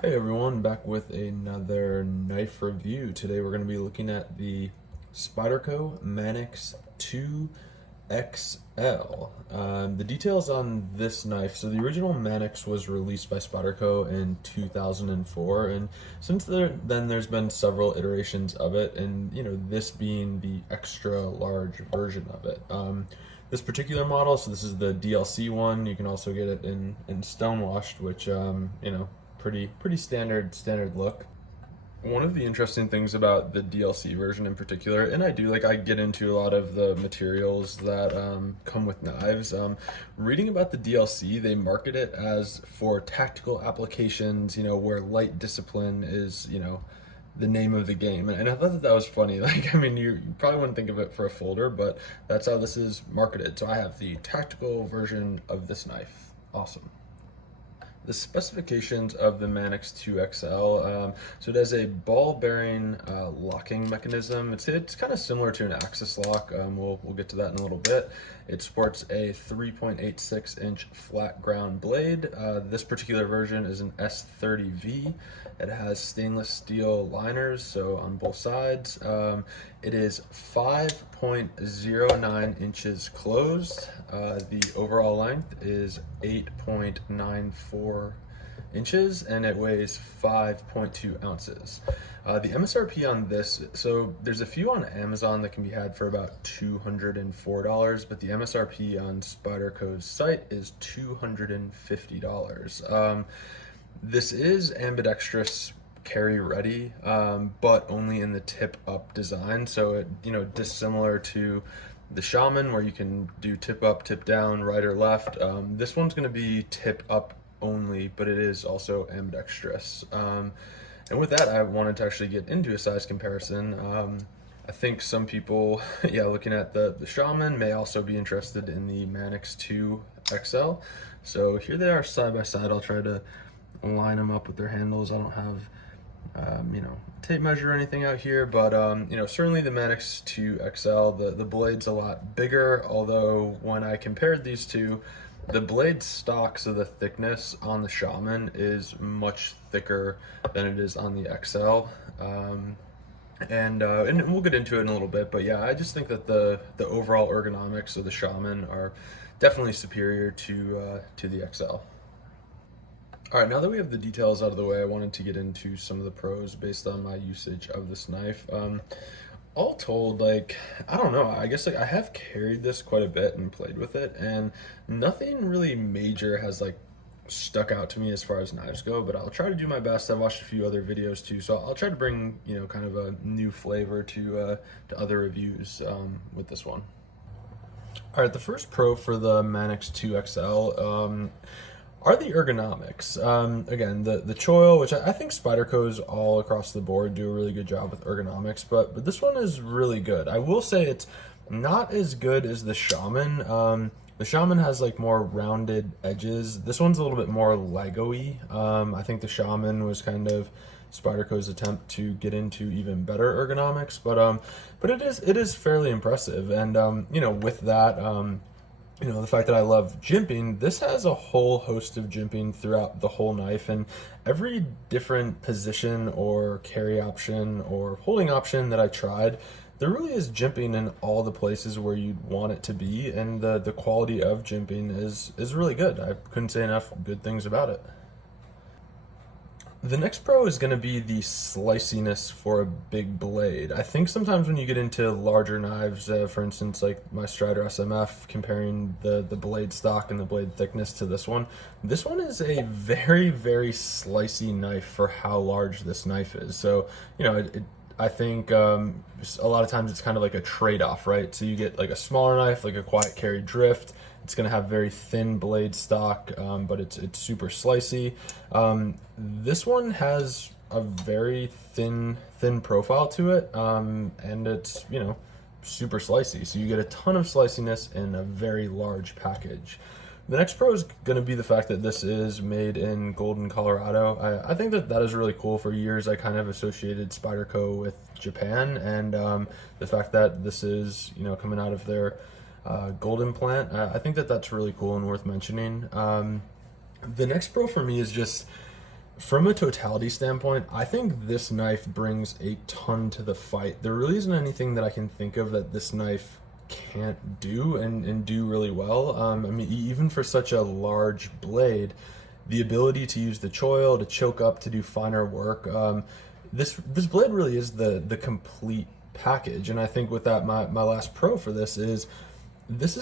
Hey everyone, back with another knife review. Today we're going to be looking at the Spyderco Manix 2XL. The details on this knife, so the original Manix was released by Spyderco in 2004, and since then there's been several iterations of it, and this being the extra large version of it. This particular model, so this is the DLC one. You can also get it in stonewashed, which pretty standard look. One of the interesting things about the DLC version in particular, and I get into a lot of the materials that come with knives. Reading about the DLC, they market it as for tactical applications, where light discipline is, the name of the game. And I thought that was funny. You probably wouldn't think of it for a folder, but that's how this is marketed. So I have the tactical version of this knife. Awesome. The specifications of the Manix 2XL, so it has a ball bearing locking mechanism. It's kind of similar to an axis lock. We'll get to that in a little bit. It sports a 3.86 inch flat ground blade. This particular version is an S30V. It has stainless steel liners, so on both sides. It is 5.09 inches closed. The overall length is 8.94 inches, and it weighs 5.2 ounces. The MSRP on this, so there's a few on Amazon that can be had for about $204, but the MSRP on Spyderco's site is $250. This is ambidextrous carry ready, but only in the tip up design. So it, dissimilar to the Shaman where you can do tip up, tip down, right or left. This one's going to be tip up only, but it is also ambidextrous. And with that, I wanted to actually get into a size comparison. I think some people, looking at the Shaman may also be interested in the Manix 2 XL. So here they are side by side. I'll try to line them up with their handles. I don't have tape measure or anything out here, but certainly the Manix 2 XL, the blade's a lot bigger, although when I compared these two, the blade stock, so the thickness on the Shaman is much thicker than it is on the XL. And we'll get into it in a little bit, but yeah, I just think that the overall ergonomics of the Shaman are definitely superior to the XL. All right, now that we have the details out of the way, I wanted to get into some of the pros based on my usage of this knife. All told, I don't know, I guess I have carried this quite a bit and played with it, and nothing really major has stuck out to me as far as knives go, but I'll try to do my best. I've watched a few other videos too, so I'll try to bring, kind of a new flavor to other reviews with this one. All right, the first pro for the Manix 2 XL are the ergonomics. Again, the choil, which I think Spyderco's all across the board do a really good job with ergonomics, but this one is really good. I will say it's not as good as the Shaman. The Shaman has more rounded edges. This one's a little bit more Lego-y. I think the Shaman was kind of Spyderco's attempt to get into even better ergonomics, but it is fairly impressive. And with that, the fact that I love jimping, this has a whole host of jimping throughout the whole knife, and every different position or carry option or holding option that I tried, there really is jimping in all the places where you'd want it to be, and the quality of jimping is really good. I couldn't say enough good things about it. The next pro is going to be the sliciness for a big blade. I think sometimes when you get into larger knives, for instance, like my Strider SMF, comparing the blade stock and the blade thickness to this one is a very, very slicey knife for how large this knife is. So, I think a lot of times it's kind of like a trade-off, right? So you get a smaller knife, like a quiet carry drift. It's going to have very thin blade stock, but it's super slicey. This one has a very thin profile to it, and it's super slicey. So you get a ton of sliciness in a very large package. The next pro is going to be the fact that this is made in Golden, Colorado. I think that is really cool. For years, I kind of associated Spyderco with Japan, and the fact that this is coming out of their Golden plant, I think that that's really cool and worth mentioning. The next pro for me is just From a totality standpoint, I think this knife brings a ton to the fight. There really isn't anything that I can think of that this knife can't do and do really well. I mean, even for such a large blade, the ability to use the choil, to choke up, to do finer work, this blade really is the complete package. And I think with that, my last pro for this is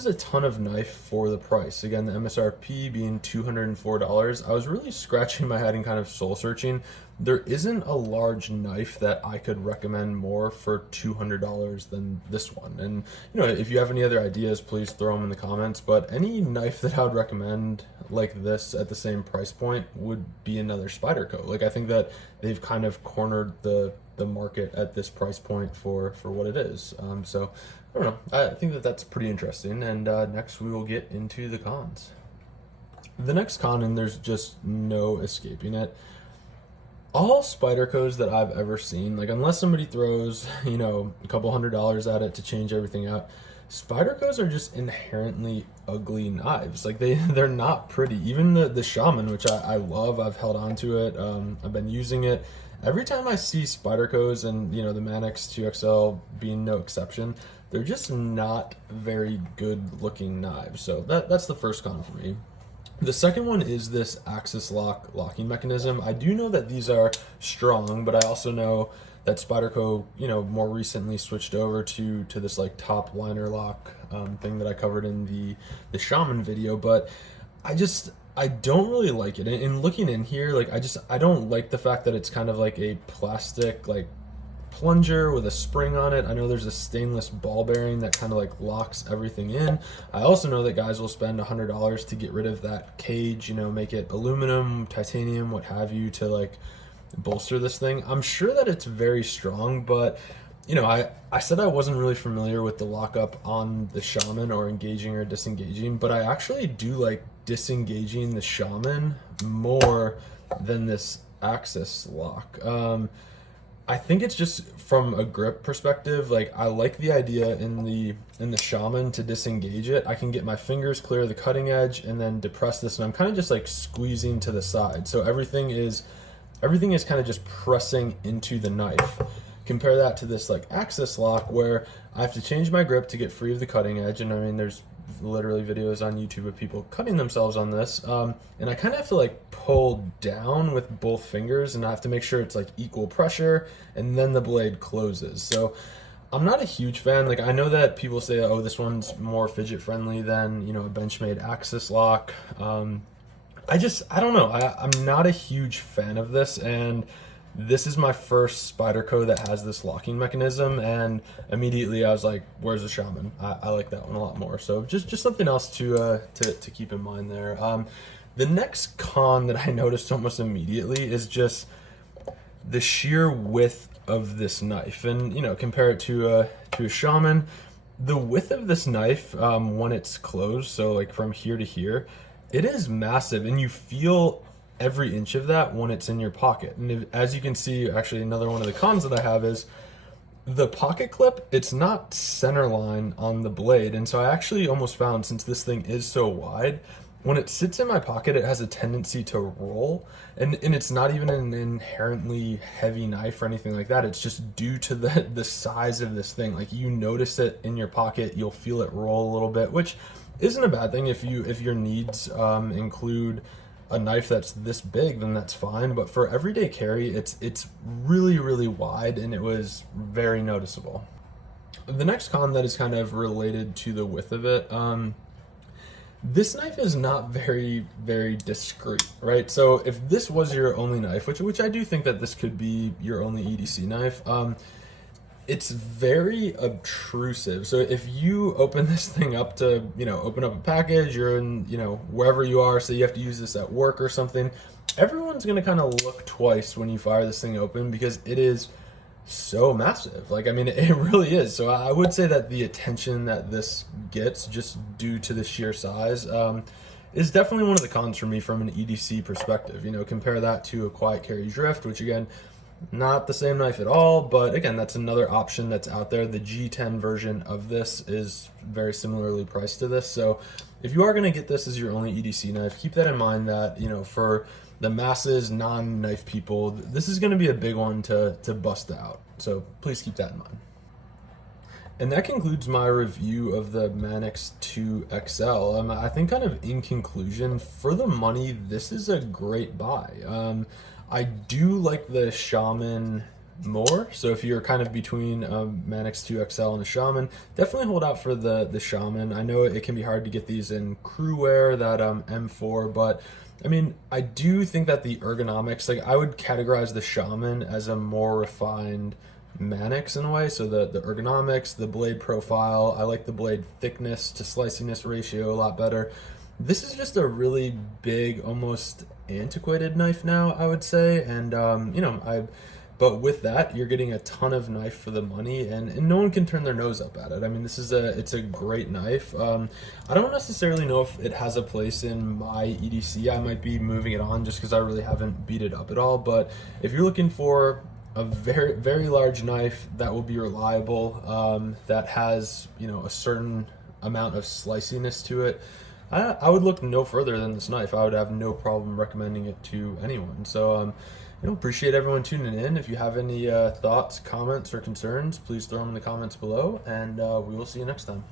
a ton of knife for the price. Again, the MSRP being $204. I was really scratching my head and kind of soul searching. There isn't a large knife that I could recommend more for $200 than this one. And if you have any other ideas, please throw them in the comments. But any knife that I would recommend like this at the same price point would be another Spyderco. Like, I think that they've kind of cornered the market at this price point for what it is. So I don't know. I think that that's pretty interesting. And next we will get into the cons. The next con, and there's just no escaping it, all Spydercos that I've ever seen, like unless somebody throws, a couple $100s at it to change everything out, Spydercos are just inherently ugly knives. Like they're not pretty. Even the Shaman, which I love, I've held on to it. I've been using it. Every time I see Spydercos, and the Manix 2XL being no exception, they're just not very good looking knives. So that's the first con for me. The second one is this axis locking mechanism. I do know that these are strong, but I also know that Spyderco, more recently switched over to this like top liner lock thing that I covered in the Shaman video. But I don't really like it. And looking in here, like I don't like the fact that it's kind of like a plastic like plunger with a spring on it. I know there's a stainless ball bearing that kind of like locks everything in. I also know that guys will spend $100 to get rid of that cage, make it aluminum, titanium, what have you, to like bolster this thing. I'm sure that it's very strong, but I said I wasn't really familiar with the lockup on the Shaman or engaging or disengaging, but I actually do like disengaging the Shaman more than this axis lock. I think it's just from a grip perspective. Like, I like the idea in the Shaman to disengage it. I can get my fingers clear of the cutting edge and then depress this, and I'm kind of just like squeezing to the side. So everything is kind of just pressing into the knife. Compare that to this like axis lock where I have to change my grip to get free of the cutting edge. And I mean, there's literally videos on YouTube of people cutting themselves on this. And I kind of have to like pull down with both fingers, and I have to make sure it's like equal pressure, and then the blade closes. So I'm not a huge fan. Like, I know that people say, oh, this one's more fidget friendly than, a Benchmade axis lock. I don't know. I'm not a huge fan of this, and this is my first Spyderco that has this locking mechanism, and immediately I was like, where's the Shaman? I like that one a lot more. So just something else to keep in mind there. The next con that I noticed almost immediately is just the sheer width of this knife. And compare it to a Shaman. The width of this knife, when it's closed, so like from here to here, it is massive, and you feel every inch of that when it's in your pocket. And as you can see, actually another one of the cons that I have is the pocket clip. It's not center line on the blade, and so I actually almost found, since this thing is so wide, when it sits in my pocket, it has a tendency to roll, and it's not even an inherently heavy knife or anything like that. It's just due to the size of this thing. Like, you notice it in your pocket, you'll feel it roll a little bit, which isn't a bad thing. If your needs include a knife that's this big, then that's fine. But for everyday carry, it's really, really wide, and it was very noticeable. The next con that is kind of related to the width of it, this knife is not very, very discreet, right? So if this was your only knife, which I do think that this could be your only EDC knife, it's very obtrusive. So if you open this thing up to, open up a package, you're in, wherever you are, so you have to use this at work or something, everyone's gonna kind of look twice when you fire this thing open, because it is so massive. Like, I mean, it really is. So I would say that the attention that this gets, just due to the sheer size, is definitely one of the cons for me from an EDC perspective. Compare that to a quiet carry drift, which again, not the same knife at all, but again, that's another option that's out there. The G10 version of this is very similarly priced to this. So if you are going to get this as your only EDC knife, keep that in mind, that for the masses, non-knife people, this is going to be a big one to bust out. So please keep that in mind. And that concludes my review of the Manix 2 XL. I think, kind of in conclusion, for the money, this is a great buy. I do like the Shaman more, so if you're kind of between Manix 2 XL and a Shaman, definitely hold out for the Shaman. I know it can be hard to get these in crew wear, that M4, but I mean, I do think that the ergonomics, like, I would categorize the Shaman as a more refined Manix in a way. So the ergonomics, the blade profile, I like the blade thickness to sliciness ratio a lot better. This is just a really big, almost antiquated knife now, I would say. And but with that, you're getting a ton of knife for the money, and no one can turn their nose up at it. I mean, it's a great knife. I don't necessarily know if it has a place in my EDC. I might be moving it on just because I really haven't beat it up at all. But if you're looking for a very, very large knife that will be reliable, that has, a certain amount of sliciness to it, I would look no further than this knife. I would have no problem recommending it to anyone. So, appreciate everyone tuning in. If you have any thoughts, comments, or concerns, please throw them in the comments below, and we will see you next time.